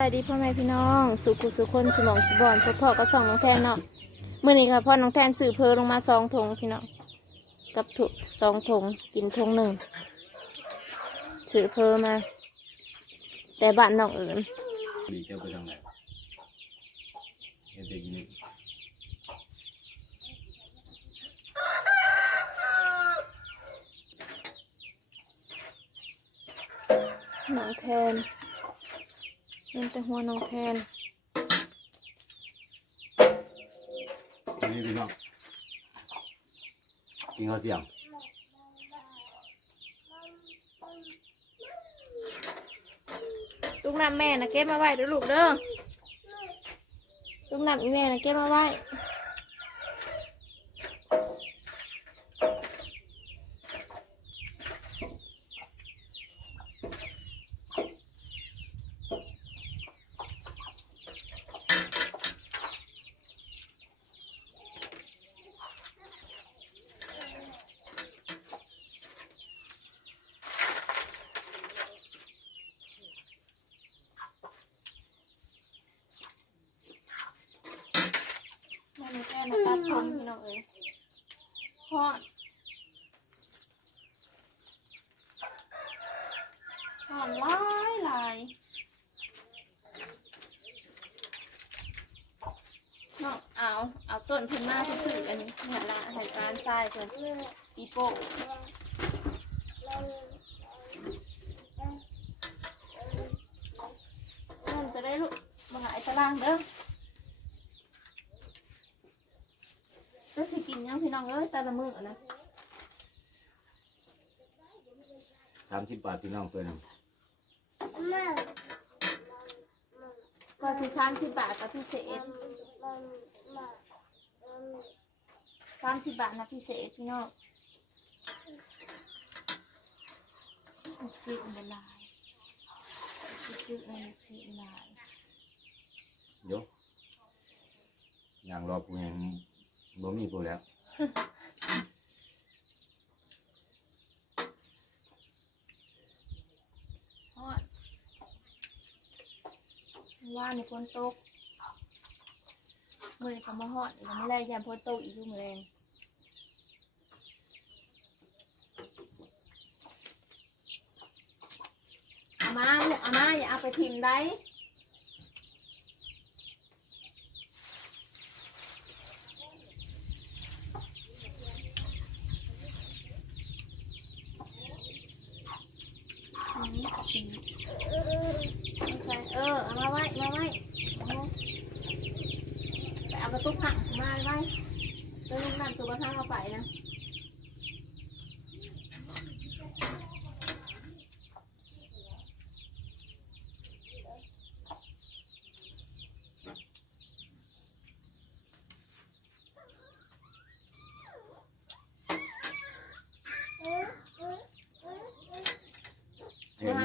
สวัสดีพ่อแม่พี่น้อง สุขุสุคนสมองสบอนพ่อพ่อก็ส่องน้องแทนเนาะเมื่อนี้ค่ะพ่อน้องแทนสื่อเพอลงมาสองถงพี่น้องกับถุสองถงกินถงหนึ่งสื่อเพอมา แต่บ้านน้องเอิญดีเจ้าไปทางไหนเด็กนี่น้องแทน เห็นแต่หัวน้องแทนอันนี้พี่น้องกินข้าวเที่ยงลูกน้ำแม่นะเก็บมาไว้เด้อลูกเด้อลูกน้ำอีแม่นะเก็บมาไว้ แม่น้องแทนนะตัดผมพี่น้องเอ้ย ฮอดหอมลายลายน้องเอา เอาต้นพีนมาเพิ่นซื้ออันนี้เนี่ยละห้ร้านทรายเพิ่นปีโป้นั่นจะได้ลูกมาหายตารางเด้อ ก็สิกิ นยังพี่น้องเอ้ยแต่ละมื้อนะสามสิบบาทพี่น้องตัวหนึงก็สิสามสิบบาทกับพิเศษสามสิบบาทนะพิเศษพี่น้องหกสิบเป็นลายหกสิบในหกสิบลายเดี๋ยวอย่างรอปูยังบ่มีปูแล้วฮอด ว่าในฝนตกมื่อนี้ก็มาฮอดอีกแล้วมื่อไรยามฝนตกอีกอยู่มื้อแรงเอามาลูกอามาอย่าเอาไปทิ้งได้ เอาไปเออเอามาไว้มาไว้เอามาไปเอาประตูผังมาไว้ตัวนึงนั่นตัวบ้านเอาไปนะ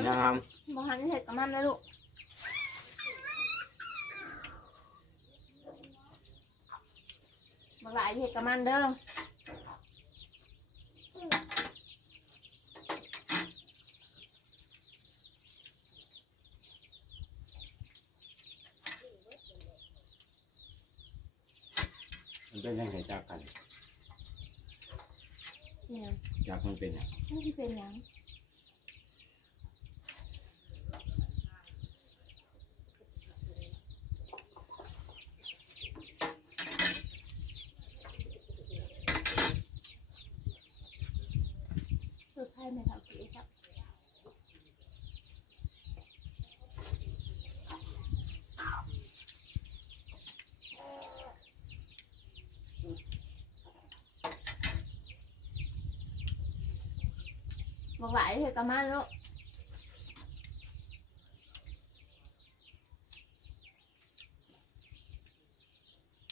เห็นนะครับบอหันเห็ดกับมันนะลูกบอหลายเห็ดกับมันเด้อมันเป็นยังไงจากกันเนี่ยจากมันเป็นหยัง นี่ที่เป็นหยัง สุดท้ายไม่ทำสีครับบอกหลายเถอะกะมาลูก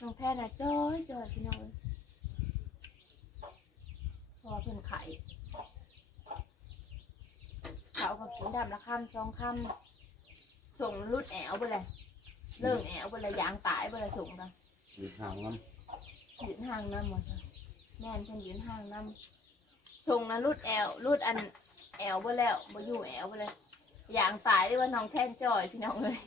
น้องแพทย์นะจ้อยจ้อยพี่น้องพอเพิ่นไข่ เขากับกินดำละคำสองคำส่งรุดแอวไปเลยเรื่องแอวไปเลยยางตายไปเลยส่งกันมีทางน้ยืนห่างน้ำหมดซะแม่นเพิ่นยืนห่างน้ำส่งนะรุดแอวรุดอันแอวไปแล้วบ่อยู่แอวไปเลยำอย่างตายหรือว่าน้องแท่นจอยพี่น้องเลย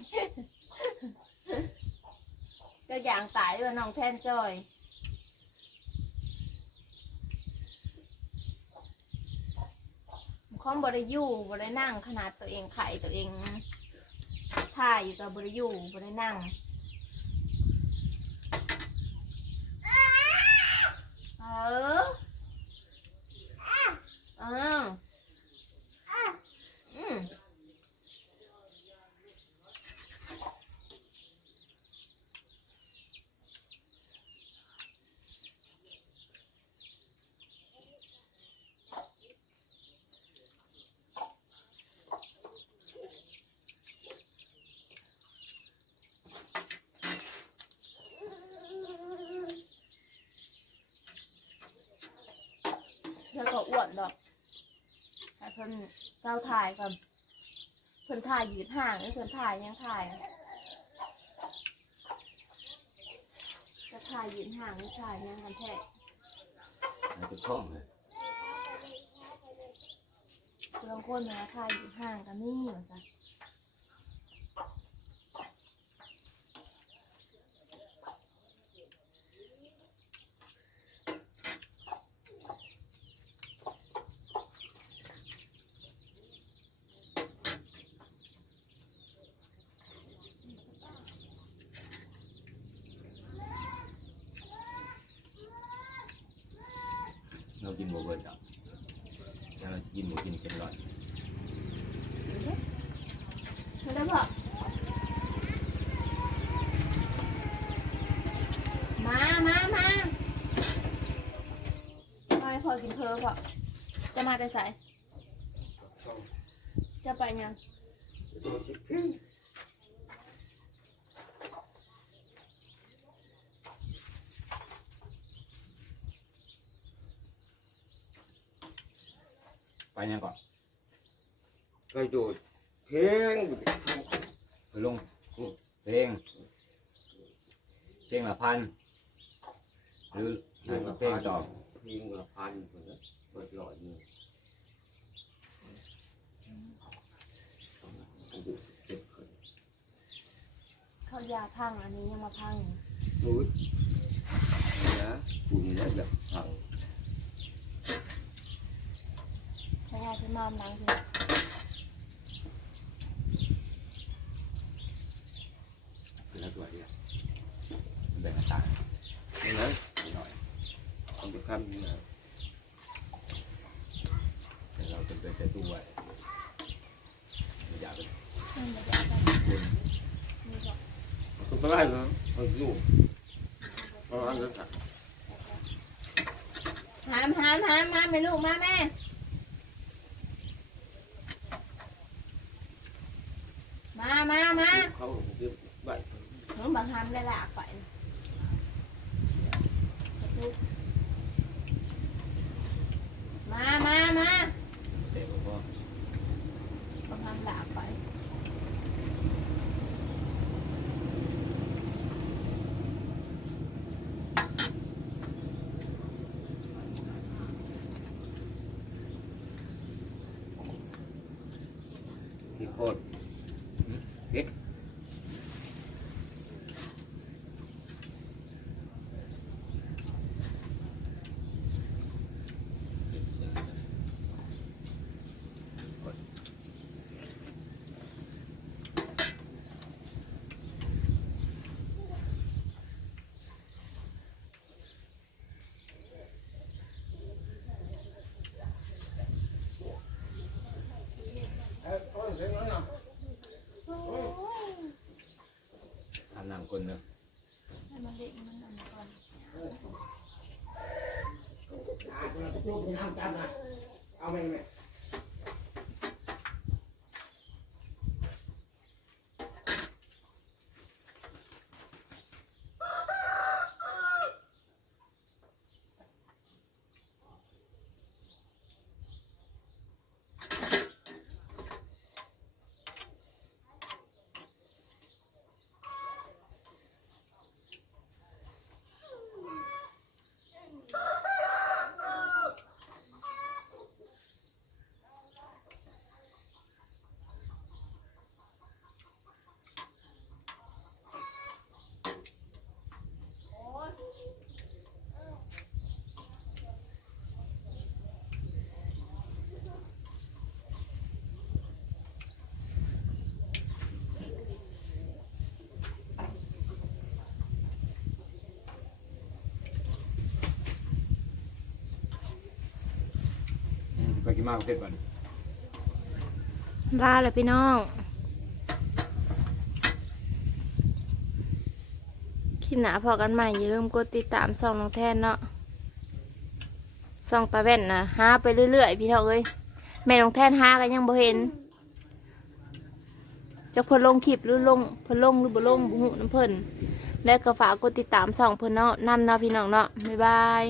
ก็อย่างตายหรือว่าน้องแท่นจอย ข้องบริยูบรินั่งขนาดตัวเองไข่ตัวเองถ่ายอยู่กับบริยูบรินั่งเออเอออืม แล้วก็ อ้วนดอกให้เพิ่นเจ้าถ่ายก่อนเพิ่นถ่ายยืดห่างหรือเพิ่นถ่ายยังถ่ายอะจะถ่ายยืดห่างหรือถ่ายยังกันแท้ในทุกช่องเลยบางคนนะถ่ายยืดห่างกันนี่เหมือนกัน เรากินหมูเบิร์ดอะแล้วเรากินหมูกินเค็มร้อย ไม่ได้พอมามามา อกินเพอพอจะมาแต่สายจะไปยังไปยังก่อนกระโดดเพลงไปลงเพลงเพลงละพันหรือหาเพลงต่อ เพลงละพันคนละเปิดหลอดนี่อายุเจ็ดคนเขายาพังอันนี้ยังมาพังโอ้ยนะคุณนี่แบบพังเขายาที่มามนังทีคือละตัวเดียวแบ่งกันต่างนี่นะนิดหน่อยเอาไปคำนี่นะแต่เราจะไปใส่ตู้ไว้ไม่อยากเป็นนั่นไม่ได้ไปคนนี่บอกเอาตัวไล่เลยเอาอยู่เอาอันนั้นสักหามหามหามมาแม่ลูกมาแม่มามามาเขาเก็บใบหนูบังหามเลยลากไป มามามาเตะผมก็บังหามลากไป คนเนอะ มากเผ็ดก่อนลาเลยพี่น้อง คลิปหนาพอกันใหม่อย่าลืมกดติดตามส่องน้องแทนเนาะส่องตาแว่นนะหาไปเรื่อยๆพี่น้องเอ้ยแม่น้องแทนหากันยังบ่เห็นจะเพิ่นลงคลิปหรือลงเพิ่นลงหรือบ่ลงบ่ฮู้น้ำเพิ่นแล้วก็ฝากกดติดตามส่องเพิ่นเนาะนำเนาะพี่น้องเนาะบ๊ายบาย